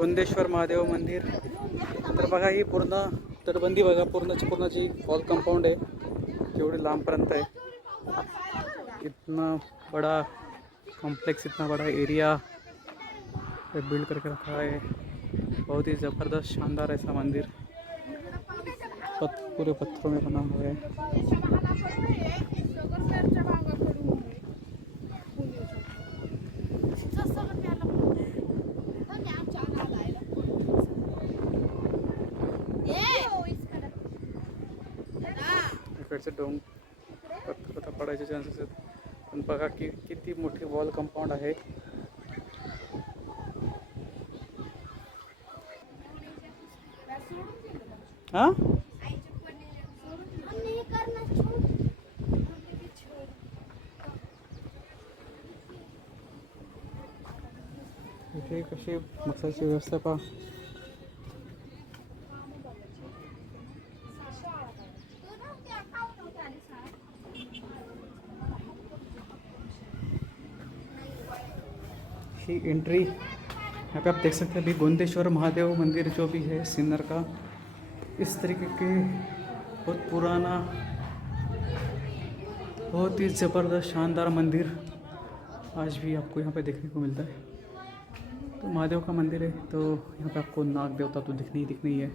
बुंदेश्वर महादेव मंदिर तर बघा ही पूर्ण तटबंदी पूर्ण पूर्णची जी वॉल कंपाउंड है केवढी लांबपर्यंत है इतना बडा कॉम्प्लेक्स इतना बड़ा एरिया बिल्ड करके रखा है बहुत ही ज़बरदस्त शानदार ऐसा मंदिर पत, पूरे पत्थरों में बना हुआ है इकडचं डोंग पत्ता पडायचे चान्सेस आहेत पण बघा की किती मोठी वॉल कंपाऊंड आहे हा इथे कशी मसाची व्यवस्था पहा की एंट्री यहाँ पे आप देख सकते हैं अभी गोंदेश्वर महादेव मंदिर जो भी है सिन्नर का इस तरीके के बहुत पुराना बहुत ही ज़बरदस्त शानदार मंदिर आज भी आपको यहाँ पे देखने को मिलता है तो महादेव का मंदिर है तो यहाँ पे आपको नाग देवता तो दिखनी ही दिखनी है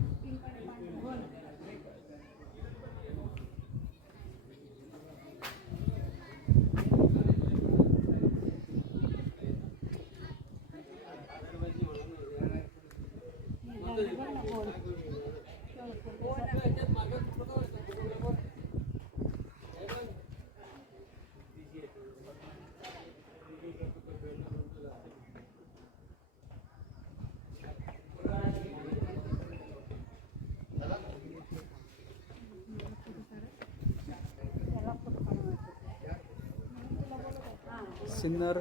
सिन्नर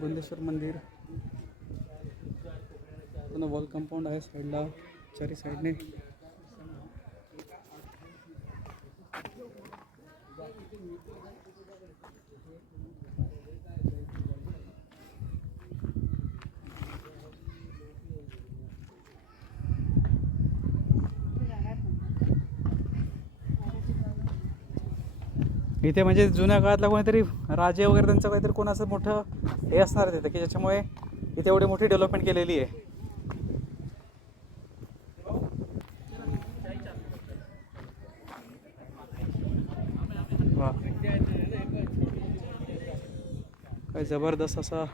बुंदेश्वर मंदिर पूर्ण वॉल कंपाऊंड आहे साईडला चारी ने इथे म्हणजे जुन्या काळातला कोणीतरी राजे वगैरे त्यांचं काहीतरी कोणाचं मोठं हे असणार तिथे की ज्याच्यामुळे इथे एवढी मोठी डेव्हलपमेंट केलेली आहे काय जबरदस्त असा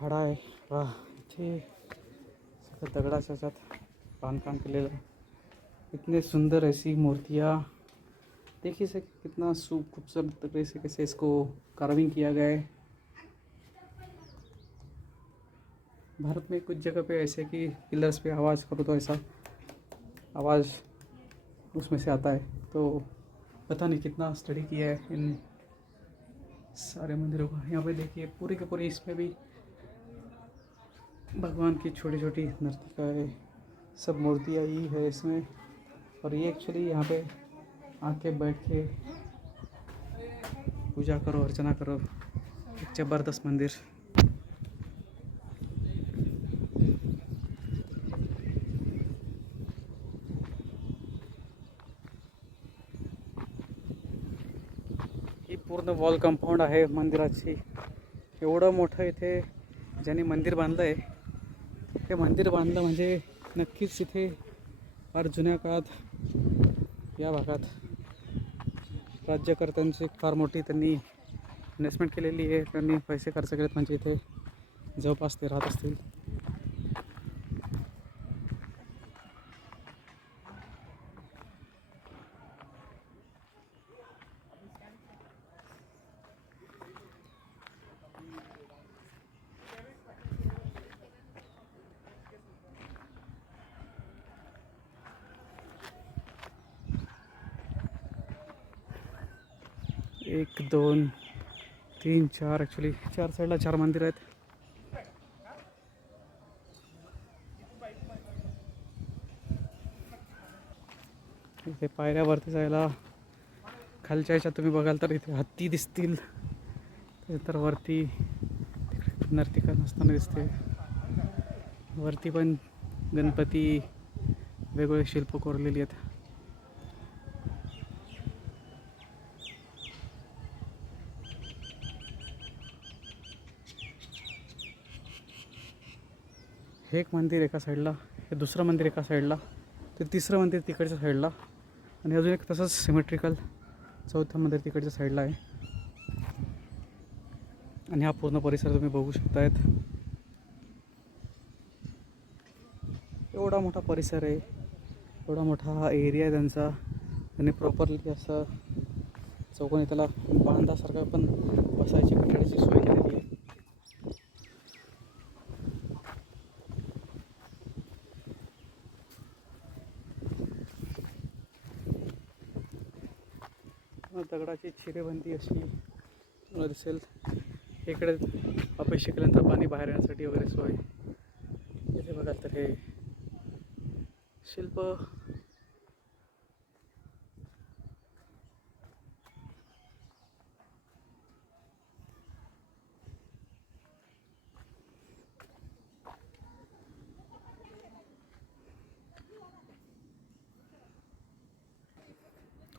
फडा आहे वा इथे असं सा ह्याच्यात बांधकाम के लिए इतने सुंदर ऐसी मूर्तियाँ देखिए सर कितना खूबसूरत तरीके से कैसे इसको कार्विंग किया गया है भारत में कुछ जगह पे ऐसे कि पिलर्स पे आवाज़ करो तो ऐसा आवाज़ उसमें से आता है तो पता नहीं कितना स्टडी किया है इन सारे मंदिरों का यहाँ पे देखिए पूरे के पूरे इसमें भी भगवान की छोटी छोटी नर्तिकाएँ सब मूर्तियाँ ही है इसमें और ये एक्चुअली यहाँ पे आके बैठ के पूजा करो अर्चना करो एक ज़बरदस्त मंदिर ही पूर्ण वॉल कंपाउंड आहे मंदिराची एवढं मोठं इथे ज्यांनी मंदिर बांधलं आहे हे मंदिर बांधलं म्हणजे नक्कीच इथे फार जुन्या काळात या भागात राज्यकर्त्यांची फार मोठी त्यांनी इन्व्हेस्टमेंट केलेली आहे त्यांनी पैसे खर्च केलेत म्हणजे इथे जवळपास ते राहत असतील तीन चार ॲक्च्युली चार साईडला चार मंदिर आहेत इथे पायऱ्यावरती जायला खालच्या याच्यात तुम्ही बघाल तर इथे हत्ती दिसतील तर वरती नर्तिका नसताना दिसते वरती पण गणपती वेगवेगळे शिल्प कोरलेली आहेत हे एक मंदिर एका साईडला हे दुसरं मंदिर एका साईडला ते तिसरं मंदिर तिकडच्या साईडला आणि अजून एक तसंच सिमेट्रिकल चौथं मंदिर तिकडच्या साईडला आहे आणि हा पूर्ण परिसर तुम्ही बघू शकतायत एवढा मोठा परिसर आहे एवढा मोठा हा एरिया आहे त्यांचा त्यांनी प्रॉपरली असं चौकोनी त्याला बांधासारखं पण बसायची कठड्याची सोय केली दगडाची छिरेबंदी अशी तुम्हाला दिसेल इकडे अपेक्षित पाणी बाहेर येण्यासाठी वगैरे सोय इथे बघा तर हे शिल्प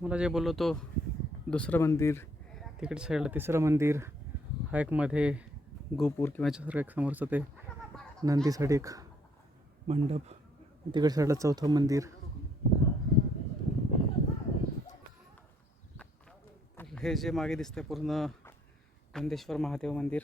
तुम्हाला जे बोललो तो दुसरं मंदिर तिकडे साईडला तिसरं मंदिर हा एक मध्ये गोपूर किंवा याच्यासारखं एक समोरचं ते नंदीसाठी एक मंडप तिकडे साईडला चौथं मंदिर हे जे मागे दिसते पूर्ण गंदेश्वर महादेव मंदिर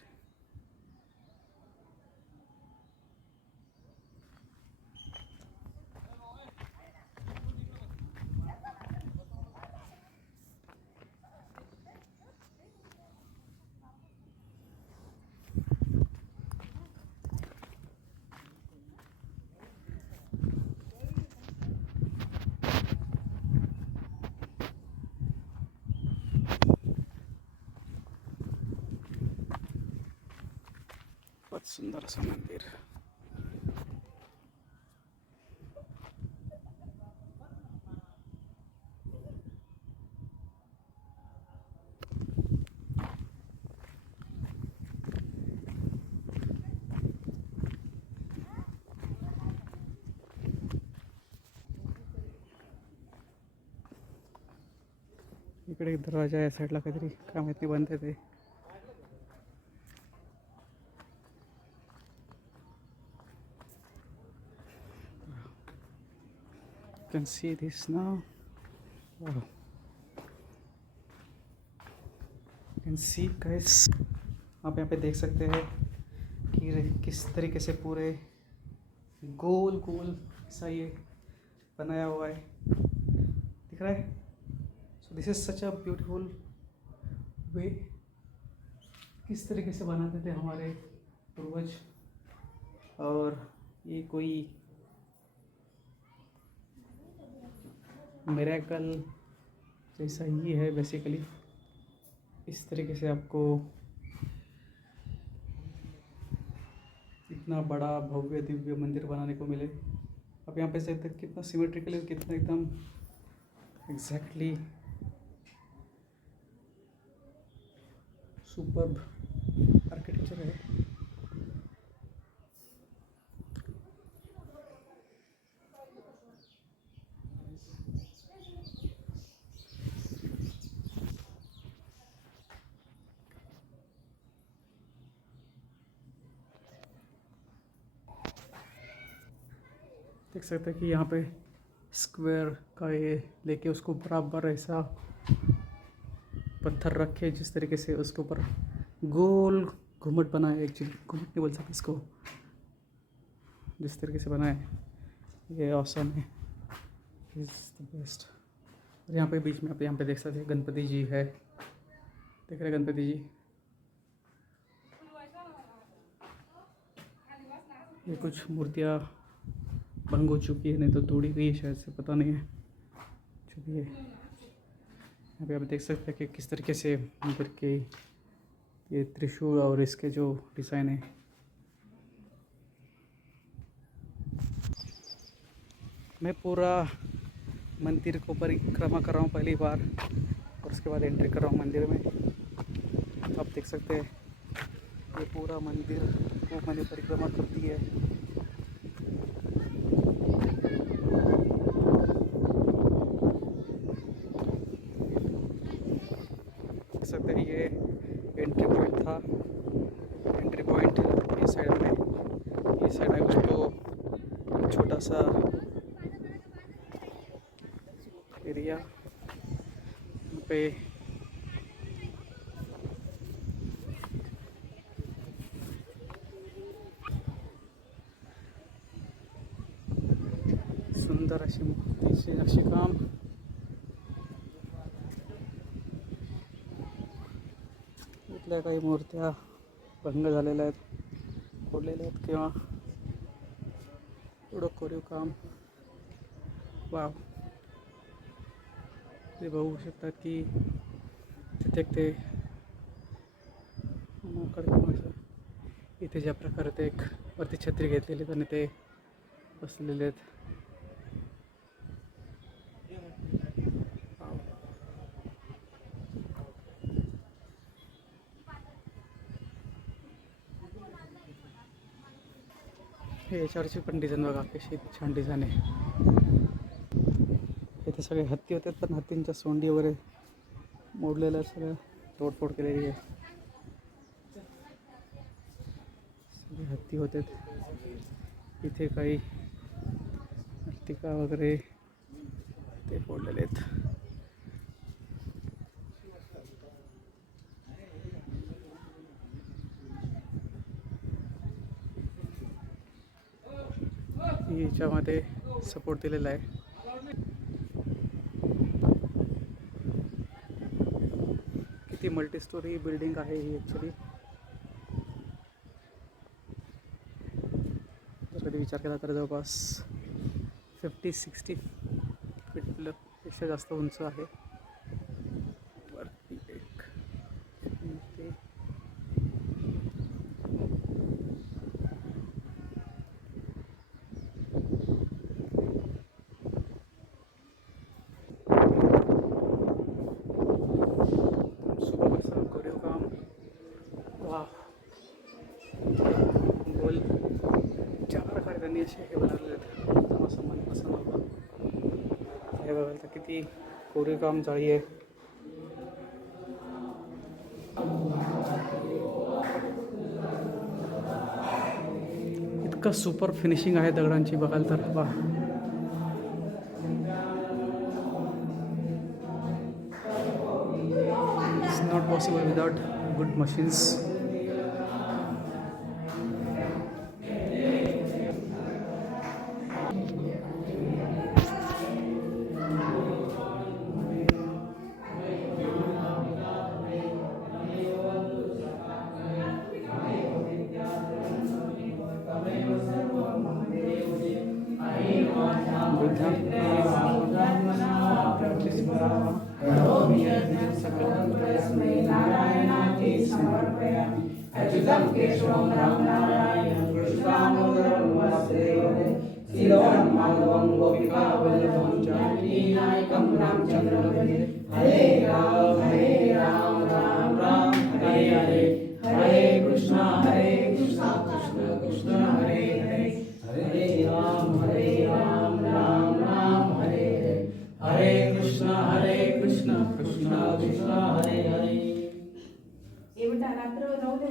इकडे एक दरवाजा या साईडला काहीतरी काय माहिती बंद है ते can see this now. Wow. You can see आप यहाँ पे देख सकते हैं कि किस तरीके से पूरे गोल गोल सा ये बनाया हुआ है दिख रहा है this is such a beautiful way किस तरीके से बनाते थे हमारे पूर्वज और ये कोई मेरेकल जैसा ही है बेसिकली इस तरीके से आपको इतना बड़ा भव्य दिव्य मंदिर बनाने को मिले आप यहाँ पे से कितना सिमेट्रिकली कितना एकदम एग्जैक्टली exactly सुपर आर्किटेक्चर है देख सकते हैं कि यहाँ पे स्क्वायर का ये लेके उसको बराबर ऐसा पत्थर रखे जिस तरीके से उसके ऊपर गोल घूमट बनाए एक्चुअली घूमट नहीं बोल सकते इसको जिस तरीके से बनाए ये ऑसम है इज़ द बेस्ट और यहाँ पे बीच में आप यहाँ पे देख सकते हैं गणपति जी है देख रहे गणपति जी ये कुछ मूर्तियाँ बंग हो चुकी है नहीं तो तोड़ी गई है शायद से पता नहीं है चुकी है यहाँ पे आप देख सकते हैं कि किस तरीके से मंदिर के ये त्रिशूल और इसके जो डिज़ाइन है मैं पूरा मंदिर को परिक्रमा कर रहा हूँ पहली बार और उसके बाद एंट्री कर रहा हूँ मंदिर में आप देख सकते हैं ये पूरा मंदिर को मैंने परिक्रमा कर दी है पे सुंदर अशी मूर्तीचे असे काम इथल्या काही मूर्त्या भंग झालेल्या आहेत फोडलेल्या आहेत किंवा एवढं कोरीव काम वाव ते बघू शकतात की तिथे ते इथे ज्या प्रकारे ते एक वरती छत्री घेतलेली आणि ते बसलेले आहेत हे याच्यावरची पण डिझाईन बघा कशी छान डिझाईन आहे इथे सगळे हत्ती होते पण हत्तींच्या सोंडी वगैरे मोडलेलं सगळं तोडफोड केलेली आहे सगळे हत्ती होते इथे काही हत्तिका वगैरे ते फोडलेले आहेत याच्यामध्ये सपोर्ट दिलेला आहे मल्टि मल्टीस्टोरी बिल्डिंग आहे ही ॲक्च्युली जर कधी विचार केला तर जवळपास फिफ्टी सिक्स्टी फिटपेक्षा जास्त उंच आहे किती कोरीवकाम चाळी आहे इतकं सुपर फिनिशिंग आहे दगडांची बघाल तर वा it's not possible without good machines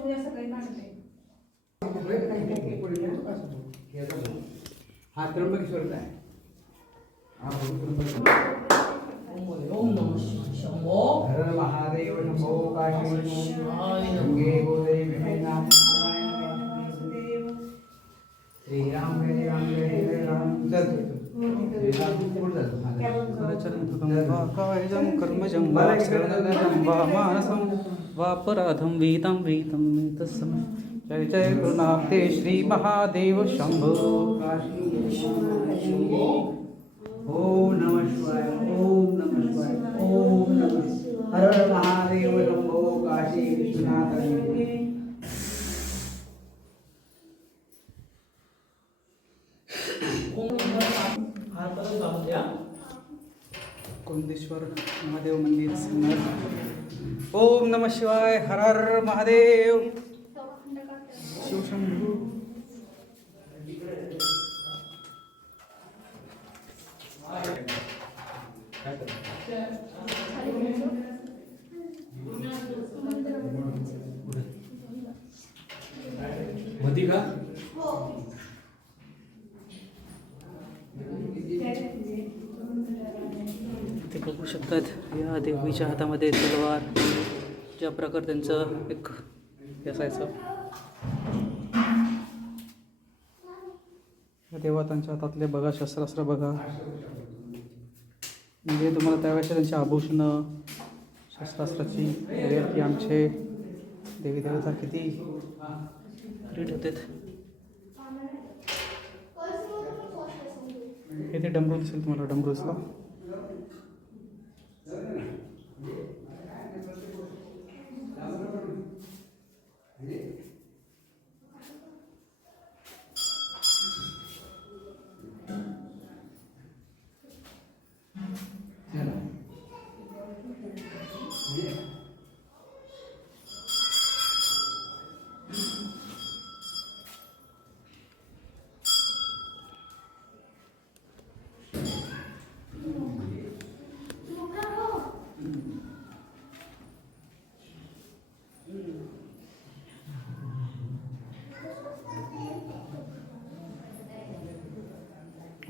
उद्या सकाळी काढून देईन हा त्र्यंबकेश्वरचा आहे हा ओम नमः शंभो हर महादेव शंभो काशी गंगे गोदेवी नाम श्री राम हरे राम हरे राम चरण कर्मजं वाक्सरणं मानसं वीतम वीतम वीत समय जय जय गुरुनाथे श्रीमहादेव शम्भो नमः शिवाय हर हर महादेव शिवशंभू होती ते बघू शकतात या देवीच्या हातामध्ये तलवार ज्या प्रकार त्यांचं एक असायचं तेव्हा त्यांच्या हातातले बघा शस्त्रास्त्र बघा म्हणजे तुम्हाला त्यावेळेस त्यांची आभूषणं शस्त्रास्त्राची की आमचे देवी देवता किती रेट होते हे ते डमरू दिसेल तुम्हाला दिसला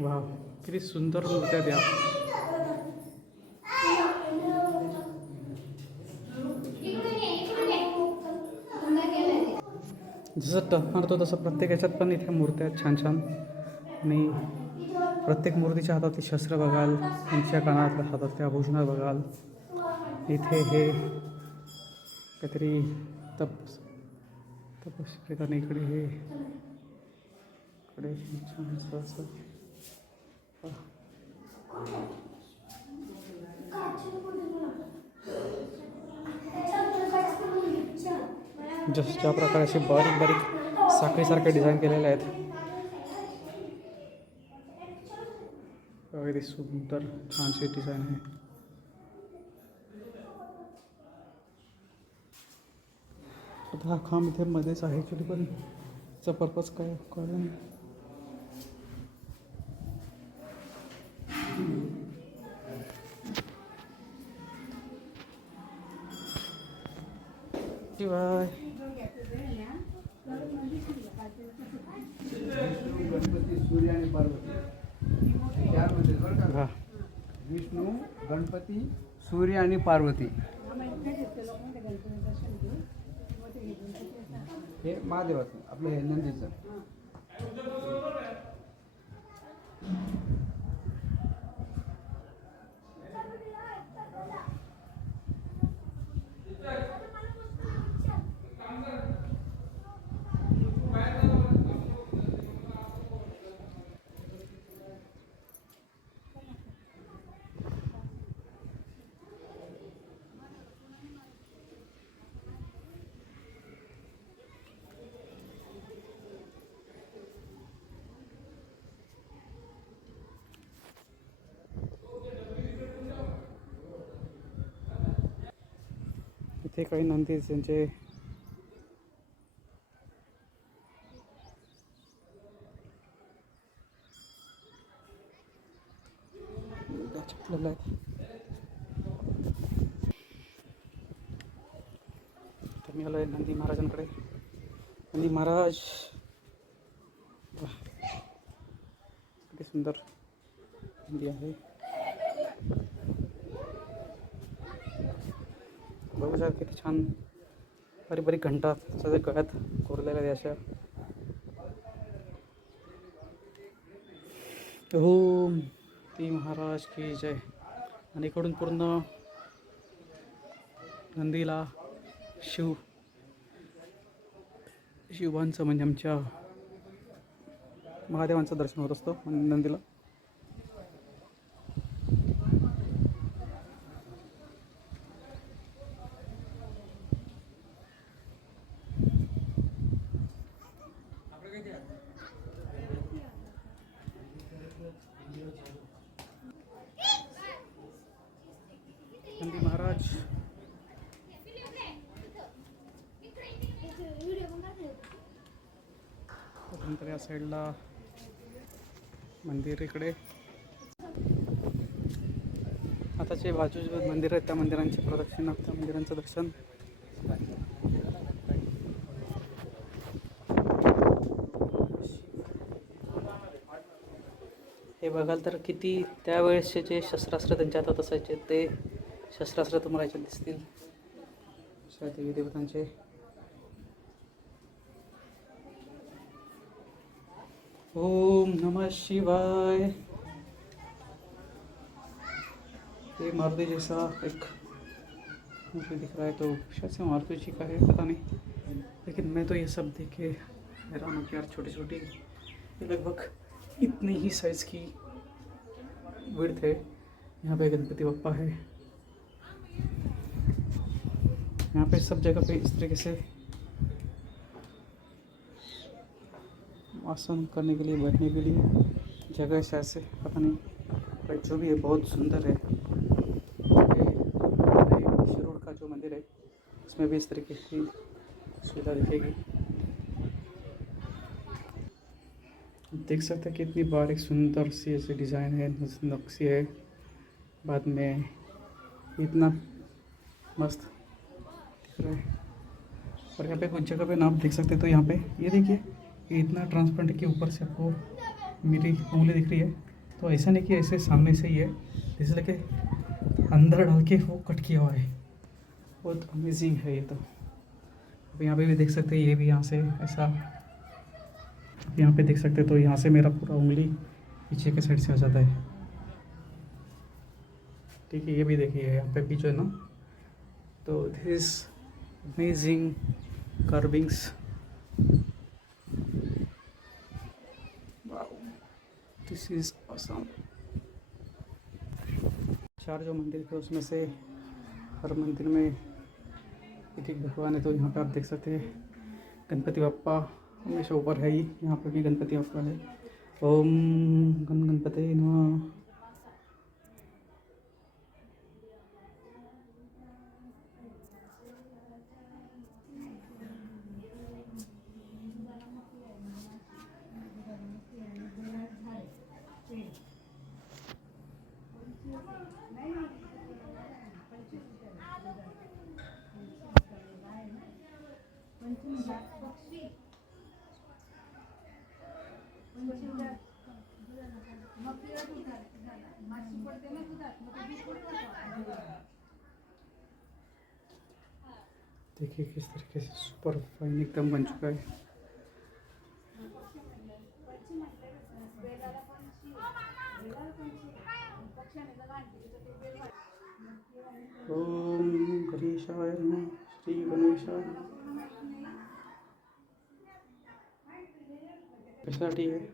वा किती सुंदर मूर्त्या द्या जसं टफ मारतो तसं प्रत्येक याच्यात पण इथे मूर्त्या छान छान आणि प्रत्येक मूर्तीच्या हातात शस्त्र बघाल त्यांच्या हातात त्या आभूषणं बघाल इथे हे काहीतरी तप तपश्चर्या इकडे हे इकडे छान असं जस ज्या प्रकारे असे बारीक बारीक साखळीसारखे डिझाईन केलेले आहेत अगदी सुंदर छानशी डिझाईन आहे आता हा खांब इथे मध्येच आहे कधी पण त्याचा पर्पज काय कळलं नाही शिवाय विष्णू गणपती सूर्य आणि पार्वती हे महादेवाचं आपलं हे नंदीचं इथे काही नंदी त्यांचे मी आलो आहे नंदी महाराजांकडे नंदी महाराज बरी घंटा सगळं गळ्यात कोरलेल्या अशा हो ती महाराज की जय आणि इकडून पूर्ण नंदीला शिव शिवांचं म्हणजे आमच्या महादेवांचं दर्शन होत असतं नंदीला मंदिर आहे त्या मंदिरांची प्रदक्षिणा त्या मंदिरांचं दर्शन हे बघाल तर किती त्यावेळेसचे जे शस्त्रास्त्र त्यांच्या हातात असायचे ते शस्त्रास्त्र तुम्हाला याच्यात दिसतील अशा देवी देवतांचे ओम नमः शिवाय ये मारुति जैसा एक मुझे दिख रहा है तो शायद से मारुति जी का है पता नहीं लेकिन मैं तो ये सब देख के हैरान हूँ कि यार छोटी छोटी लगभग इतनी ही साइज़ की विड़ है यहाँ पे गणपति बप्पा है यहाँ पे सब जगह पे इस तरीके से आसन करने के लिए बैठने के लिए जगह शायद से पता नहीं जो भी है बहुत सुंदर है इसमें भी इस तरीके की सुविधा दिखेगी देख सकते हैं कितनी बारीक सुंदर सी ऐसी डिज़ाइन है नक्शी है बाद में इतना मस्त दिख रहा है और यहाँ पे कुछ जगह पे नाम देख सकते हैं तो यहाँ पे ये देखिए ये इतना ट्रांसपेरेंट के ऊपर से आपको मेरी उंगली दिख रही है तो ऐसा नहीं कि ऐसे सामने से ही है इसलिए के अंदर डाल के वो कट किया हुआ है बहुत अमेजिंग है ये तो अब यहाँ पे भी देख सकते हैं ये भी यहाँ से ऐसा यहाँ पे देख सकते हैं तो यहाँ से मेरा पूरा उंगली पीछे के साइड से आ जाता है ठीक है ये भी देखिए यहाँ पे भी जो है ना तो this amazing carvings this is awesome चार जो मंदिर थे उसमें से हर मंदिर में एक भगवान है तो यहाँ पे आप देख सकते हैं गणपति बापा हमेशा ऊपर है ही यहाँ पे भी गणपति बापा है ओम गण गणपति नमः देखिए किस तरीके से सुपर फाइन एकदम बन चुका है ओम गणेशाय श्री कैसा ठीक है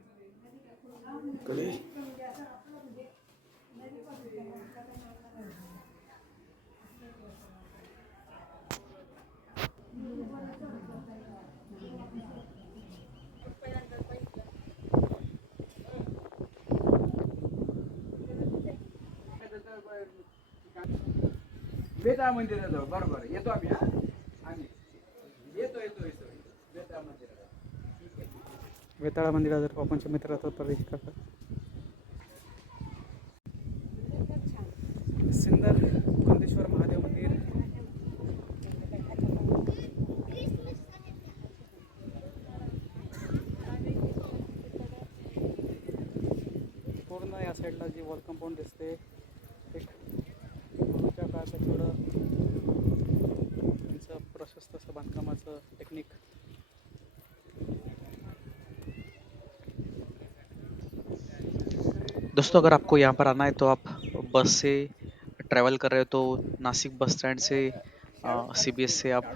गणेश बेता मंदिराजवळ बरोबर येतो आम्ही हा आम्ही येतो येतो येतो बेता मंदिरा वेताळा जर पापांचे मित्र प्रवेश करतात सुंदर कुंदेश्वर महादेव मंदिर पूर्ण या साईडला जी वॉल कंपाऊंड दिसते एक गुरुच्या काळाचं थोडं घराचं बांधकामाचं टेक्निक दोस्तों अगर आपको यहाँ पर आना है तो आप बस से ट्रैवल कर रहे हो तो नासिक बस स्टैंड से सी बी एस से आप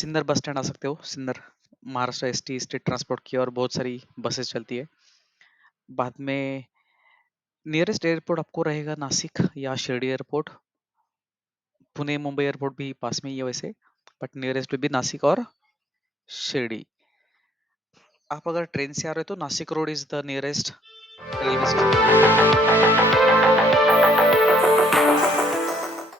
सिंदर बस स्टैंड आ सकते हो सिंदर Maharashtra S T state transport की और बहुत सारी बसेस चलती है बाद में नियरेस्ट एयरपोर्ट आपको रहेगा नासिक या शिरडी एयरपोर्ट पुणे मुंबई एयरपोर्ट भी पास में ही है वैसे बट नियरेस्ट भी नासिक और शिरडी आप अगर ट्रेन से आ रहे हो तो Nashik road is the nearest railway station